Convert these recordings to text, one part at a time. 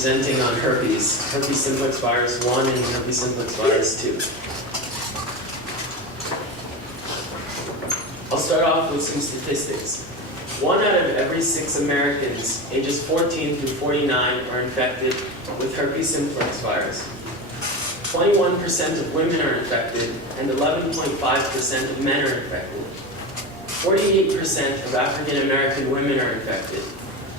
presenting on herpes, herpes simplex virus 1 and herpes simplex virus 2. I'll start off with some statistics. 1 out of every 6 Americans ages 14 through 49 are infected with herpes simplex virus. 21% of women are infected, and 11.5% of men are infected. 48% of African American women are infected.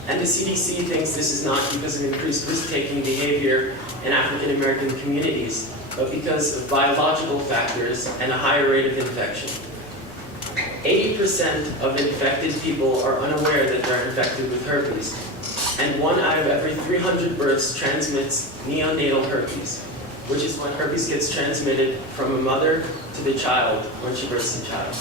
And the CDC thinks this is not because of increased risk-taking behavior in African American communities, but because of biological factors and a higher rate of infection. 80% of infected people are unaware that they're infected with herpes, and 1 out of every 300 births transmits neonatal herpes, which is when herpes gets transmitted from a mother to the child when she births the child.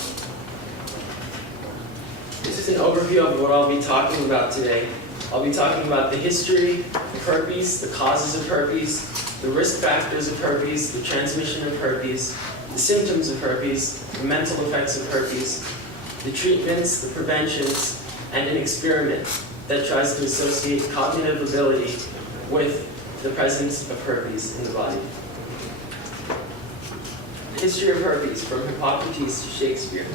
This is an overview of what I'll be talking about today. I'll be talking about the history of herpes, the causes of herpes, the risk factors of herpes, the transmission of herpes, the symptoms of herpes, the mental effects of herpes, the treatments, the preventions, and an experiment that tries to associate cognitive ability with the presence of herpes in the body. The history of herpes, from Hippocrates to Shakespeare.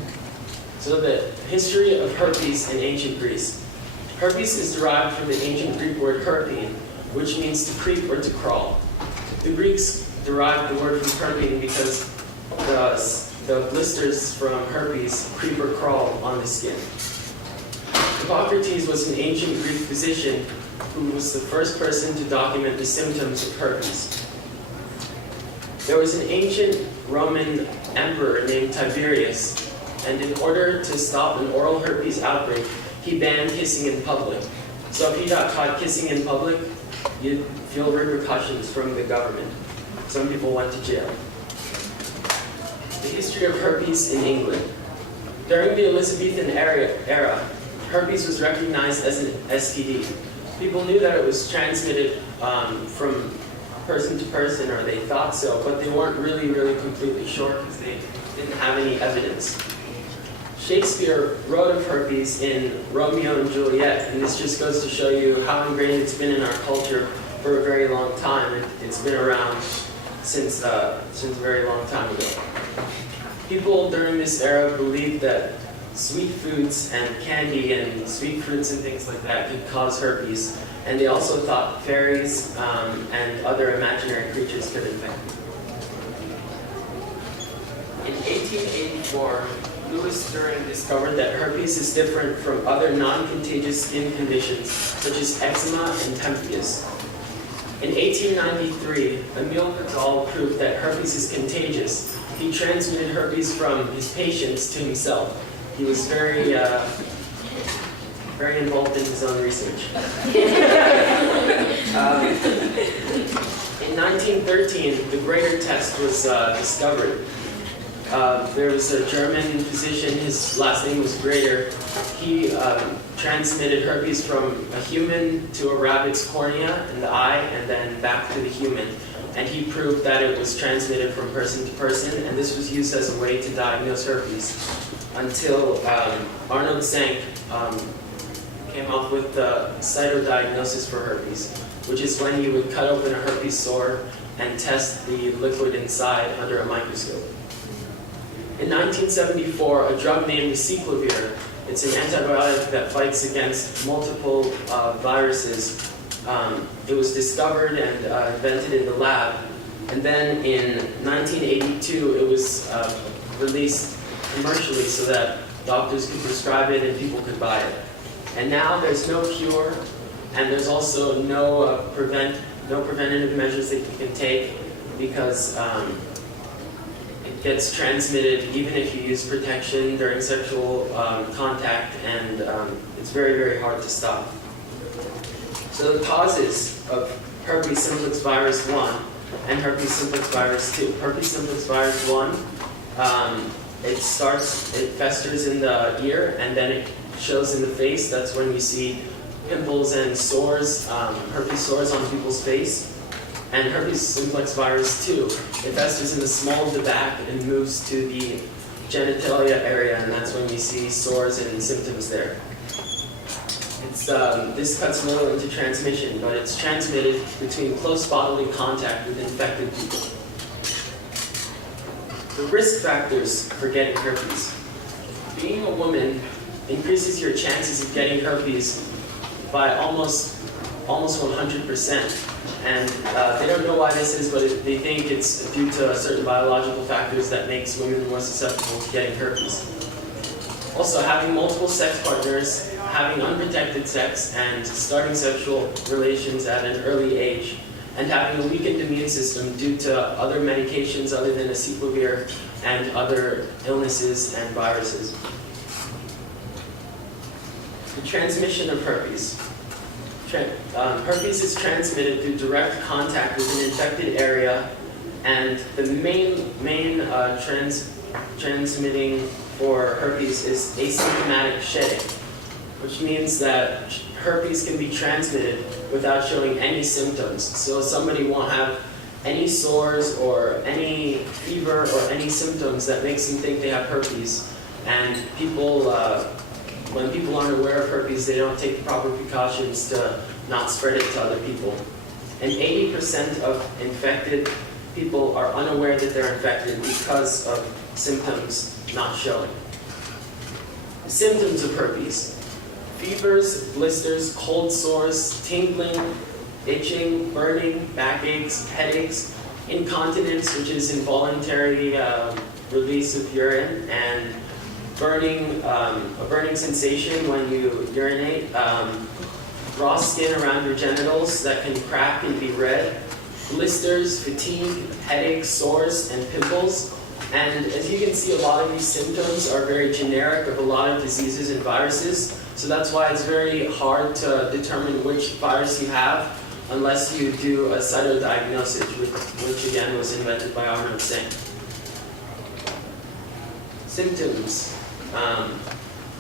So the history of herpes in ancient Greece. Herpes is derived from the ancient Greek word herpine, which means to creep or to crawl. The Greeks derived the word from herpine because the blisters from herpes creep or crawl on the skin. Hippocrates was an ancient Greek physician who was the first person to document the symptoms of herpes. There was an ancient Roman emperor named Tiberius, and in order to stop an oral herpes outbreak, he banned kissing in public. So if you got caught kissing in public, you'd feel repercussions from the government. Some people went to jail. The history of herpes in England. During the Elizabethan era, herpes was recognized as an STD. People knew that it was transmitted from person to person, or they thought so, but they weren't really completely sure because they didn't have any evidence. Shakespeare wrote of herpes in Romeo and Juliet, and this just goes to show you how ingrained it's been in our culture for a very long time. It's been around since a very long time ago. People during this era believed that sweet foods and candy and sweet fruits and things like that could cause herpes, and they also thought fairies and other imaginary creatures could infect them. In 1884, Louis Stirring discovered that herpes is different from other non-contagious skin conditions such as eczema and pemphigus. In 1893, Emile Perdal proved that herpes is contagious. He transmitted herpes from his patients to himself. He was very involved in his own research. In 1913, the Grader test was discovered. There was a German physician, his last name was Grader. He transmitted herpes from a human to a rabbit's cornea in the eye and then back to the human. And he proved that it was transmitted from person to person, and this was used as a way to diagnose herpes until Arnold Sank came up with the cytodiagnosis for herpes, which is when you would cut open a herpes sore and test the liquid inside under a microscope. In 1974, a drug named acyclovir, it's an antibiotic that fights against multiple viruses. It was discovered and invented in the lab, and then in 1982 it was released commercially so that doctors could prescribe it and people could buy it. And now there's no cure, and there's also no preventative measures that you can take because it gets transmitted even if you use protection during sexual contact, and it's very hard to stop. So the causes of herpes simplex virus 1 and herpes simplex virus 2. Herpes simplex virus 1, it festers in the ear and then it shows in the face. That's when you see pimples and sores, herpes sores on people's face. And herpes simplex virus 2, it festers in the small of the back and moves to the genitalia area, and that's when you see sores and symptoms there. This cuts little into transmission, but it's transmitted between close bodily contact with infected people. The risk factors for getting herpes. Being a woman increases your chances of getting herpes by almost 100%. And they don't know why this is, but they think it's due to certain biological factors that makes women more susceptible to getting herpes. Also, having multiple sex partners, having unprotected sex, and starting sexual relations at an early age, and having a weakened immune system due to other medications other than aciclovir and other illnesses and viruses. The transmission of herpes. Herpes is transmitted through direct contact with an infected area, and the main transmitting for herpes is asymptomatic shedding, which means that herpes can be transmitted without showing any symptoms. So somebody won't have any sores or any fever or any symptoms that makes them think they have herpes. And people, when people aren't aware of herpes, they don't take the proper precautions to not spread it to other people. And 80% of infected people are unaware that they're infected because of symptoms not showing. Symptoms of herpes. Fevers, blisters, cold sores, tingling, itching, burning, backaches, headaches, incontinence, which is involuntary release of urine, and burning, a burning sensation when you urinate, raw skin around your genitals that can crack and be red, blisters, fatigue, headaches, sores, and pimples. And as you can see, a lot of these symptoms are very generic of a lot of diseases and viruses. So that's why it's very hard to determine which virus you have unless you do a cytodiagnosis, which again was invented by Arnold Singh. Symptoms.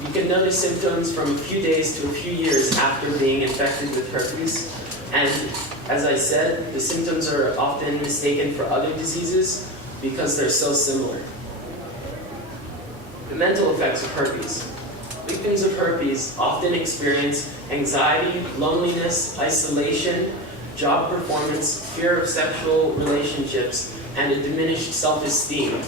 You can notice symptoms from a few days to a few years after being infected with herpes. And as I said, the symptoms are often mistaken for other diseases because they're so similar. The mental effects of herpes. Victims of herpes often experience anxiety, loneliness, isolation, job performance, fear of sexual relationships, and a diminished self-esteem.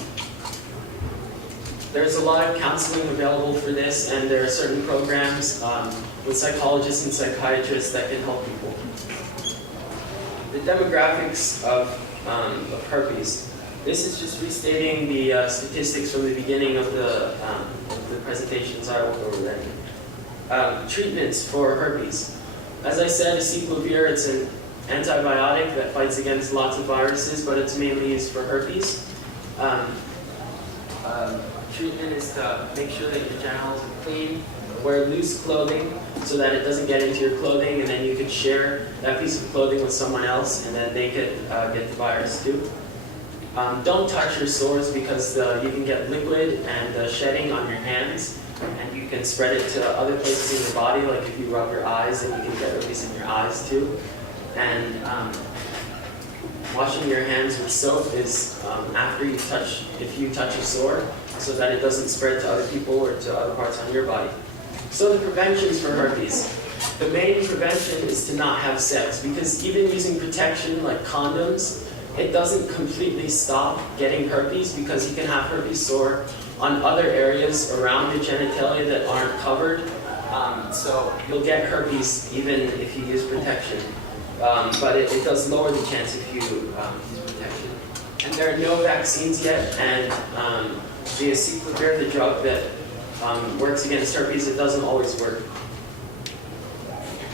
There's a lot of counseling available for this, and there are certain programs with psychologists and psychiatrists that can help people. The demographics of herpes. This is just restating the statistics from the beginning of the presentations I went over then. Treatments for herpes. As I said, aciclovir, it's an antibiotic that fights against lots of viruses, but it's mainly used for herpes. Treatment is to make sure that your genitals are clean, wear loose clothing so that it doesn't get into your clothing, and then you could share that piece of clothing with someone else, and then they could get the virus too. Don't touch your sores because you can get liquid and shedding on your hands, and you can spread it to other places in your body, like if you rub your eyes, and you can get herpes in your eyes too. And washing your hands with soap is after you touch, if you touch a sore, so that it doesn't spread to other people or to other parts on your body. So the preventions for herpes. The main prevention is to not have sex, because even using protection like condoms, it doesn't completely stop getting herpes, because you can have herpes sore on other areas around the genitalia that aren't covered. So you'll get herpes even if you use protection. But it does lower the chance if you use protection. And there are no vaccines yet, and the aciclovir, the drug that works against herpes, it doesn't always work.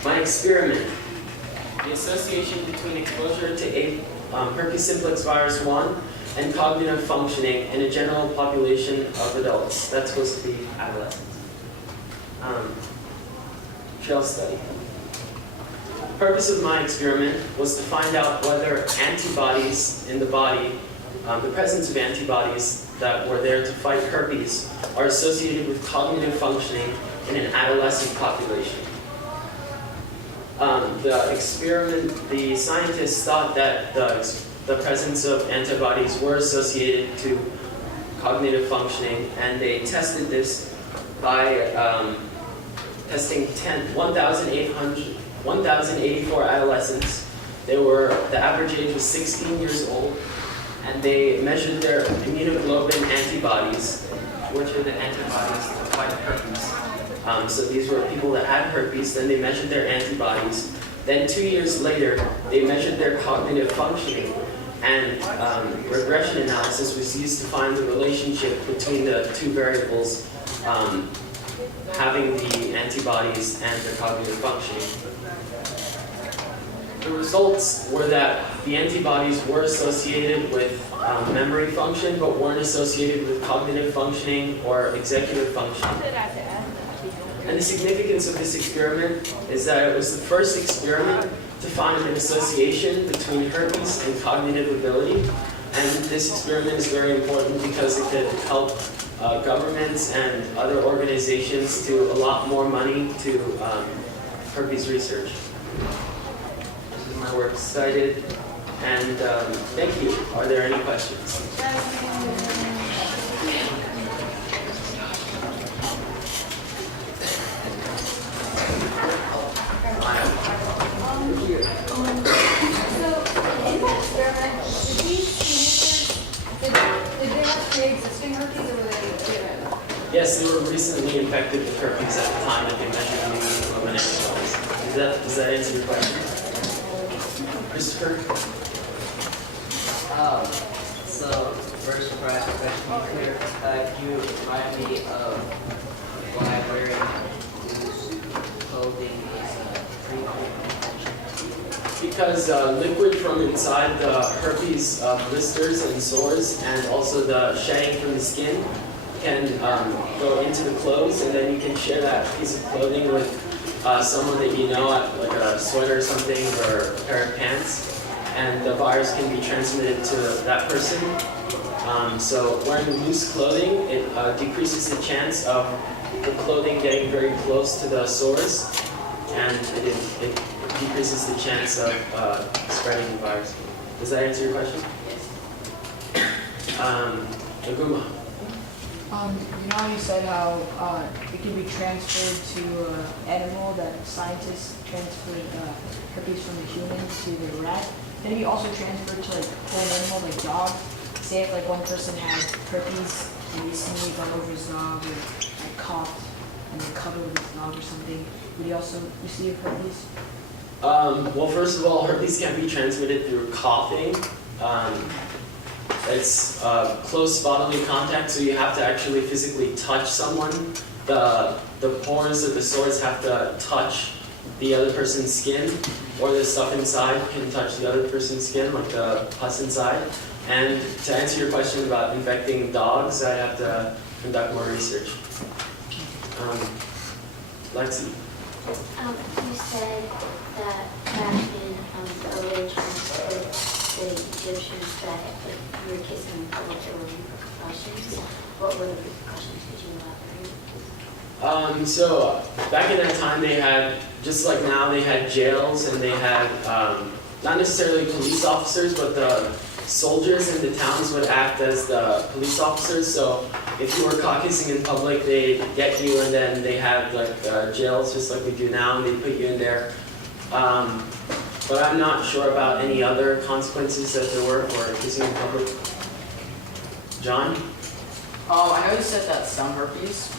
My experiment. The association between exposure to herpes simplex virus 1 and cognitive functioning in a general population of adults. That's supposed to be adolescents. Trail study. The purpose of my experiment was to find out whether antibodies in the body, the presence of antibodies that were there to fight herpes, are associated with cognitive functioning in an adolescent population. The scientists thought that the presence of antibodies were associated to cognitive functioning, and they tested this by testing 1,084 adolescents. The average age was 16 years old, and they measured their immunoglobulin antibodies, which are the antibodies to fight herpes. So these were people that had herpes, then they measured their antibodies. Then 2 years later, they measured their cognitive functioning, and regression analysis was used to find the relationship between the two variables, having the antibodies and their cognitive functioning. The results were that the antibodies were associated with memory function, but weren't associated with cognitive functioning or executive function. And the significance of this experiment is that it was the first experiment to find an association between herpes and cognitive ability. And this experiment is very important because it could help governments and other organizations do a lot more money to herpes research. This is my work cited, and thank you. Are there any questions? Yes, they were recently infected with herpes at the time that they measured the immunoglobulin antibodies. Does that answer your question? Christopher? So first question here, could you remind me of why wearing loose clothing is a pre-infection? Because liquid from inside the herpes blisters and sores, and also the shedding from the skin, can go into the clothes, and then you can share that piece of clothing with someone that you know, like a sweater or something, or a pair of pants, and the virus can be transmitted to that person. So wearing loose clothing, it decreases the chance of the clothing getting very close to the sores, and it decreases the chance of spreading the virus. Does that answer your question? Aguma. You know how you said how it can be transferred to an animal, that scientists transferred herpes from the human to the rat. Then you also transferred to like an animal like dog. Say if like one person had herpes and he sneezed all over his dog, or like coughed and then cuddled with his dog or something, would he also receive herpes? Well, first of all, herpes can be transmitted through coughing. It's close bodily contact, so you have to actually physically touch someone. The pores of the sores have to touch the other person's skin, or the stuff inside can touch the other person's skin, like the pus inside. And to answer your question about infecting dogs, I'd have to conduct more research. Lexi. You said that back in the early times, the Egyptians that if you were kissing in public, there were repercussions. What were the repercussions? Could you elaborate? So back in that time, they had, just like now, they had jails, and they had not necessarily police officers, but the soldiers in the towns would act as the police officers. So if you were caught kissing in public, they'd get you, and then they had like jails, just like we do now, and they'd put you in there. But I'm not sure about any other consequences that there were for kissing in public. John? I know you said that some herpes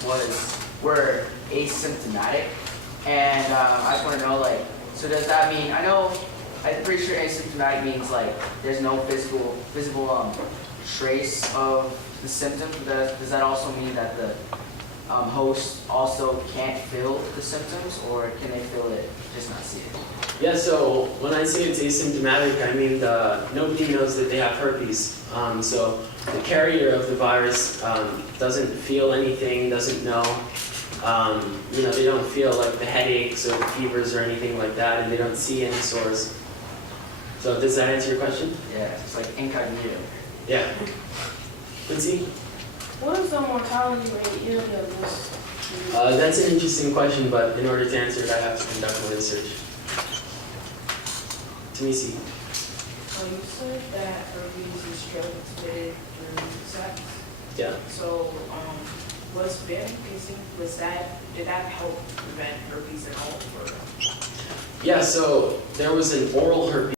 were asymptomatic, and I just want to know, like, so does that mean, I'm pretty sure asymptomatic means like there's no visible trace of the symptoms, but does that also mean that the host also can't feel the symptoms, or can they feel it, just not see it? Yeah, so when I say it's asymptomatic, I mean nobody knows that they have herpes. So the carrier of the virus doesn't feel anything, doesn't know. They don't feel like the headaches or the fevers or anything like that, and they don't see any sores. So does that answer your question? Yeah, it's like incognito. Yeah. Quincy? What is the mortality rate yearly of this? That's an interesting question, but in order to answer it, I have to conduct more research. Tamisi? You said that herpes is transmitted through sex. Yeah. So, was been kissing, did that help prevent herpes at all? Or? Yeah, so there was an oral herpes